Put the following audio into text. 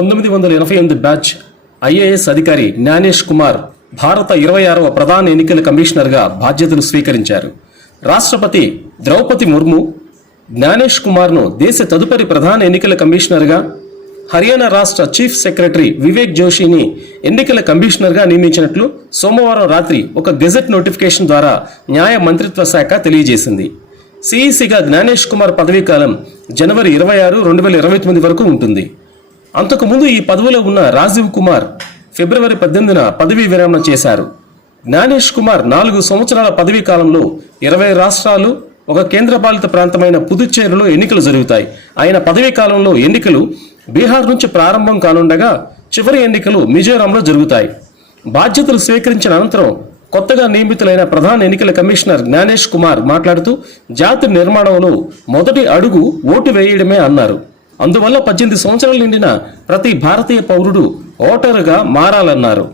1988 batch IAS అధికారి జ్ఞానేష్ కుమార్ భారత 26వ ప్రధాన ఎన్నికల కమిషనర్గా బాధ్యతలు స్వీకరించారు. రాష్ట్రపతి ద్రౌపది ముర్ము జ్ఞానేష్ కుమార్ను దేశ తదుపరి ప్రధాన ఎన్నికల కమిషనర్గా, హర్యానా రాష్ట్ర చీఫ్ సెక్రటరీ వివేక్ జోషిని ఎన్నికల కమిషనర్గా నియమించినట్లు సోమవారం రాత్రి ఒక గెజెట్ నోటిఫికేషన్ ద్వారా న్యాయ మంత్రిత్వ శాఖ తెలియజేసింది. సిఈసిగా జ్ఞానేష్ కుమార్ పదవీకాలం జనవరి 26, 2029 వరకు ఉంటుంది. అంతకుముందు ఈ పదవిలో ఉన్న రాజీవ్ కుమార్ ఫిబ్రవరి 18న పదవీ విరమణ చేశారు. జ్ఞానేష్ కుమార్ 4 సంవత్సరాల పదవీ కాలంలో 20 రాష్ట్రాలు, ఒక కేంద్రపాలిత ప్రాంతమైన పుదుచ్చేరిలో ఎన్నికలు జరుగుతాయి. ఆయన పదవీ కాలంలో ఎన్నికలు బీహార్ నుంచి ప్రారంభం కానుండగా చివరి ఎన్నికలు మిజోరాంలో జరుగుతాయి. బాధ్యతలు స్వీకరించిన అనంతరం కొత్తగా నియమితులైన ప్రధాన ఎన్నికల కమిషనర్ జ్ఞానేష్ కుమార్ మాట్లాడుతూ జాతి నిర్మాణంలో మొదటి అడుగు ఓటు వేయడమే అన్నారు. అందువల్ల 18 సంవత్సరాలు నిండిన ప్రతి భారతీయ పౌరుడు ఓటరుగా మారాలన్నారు.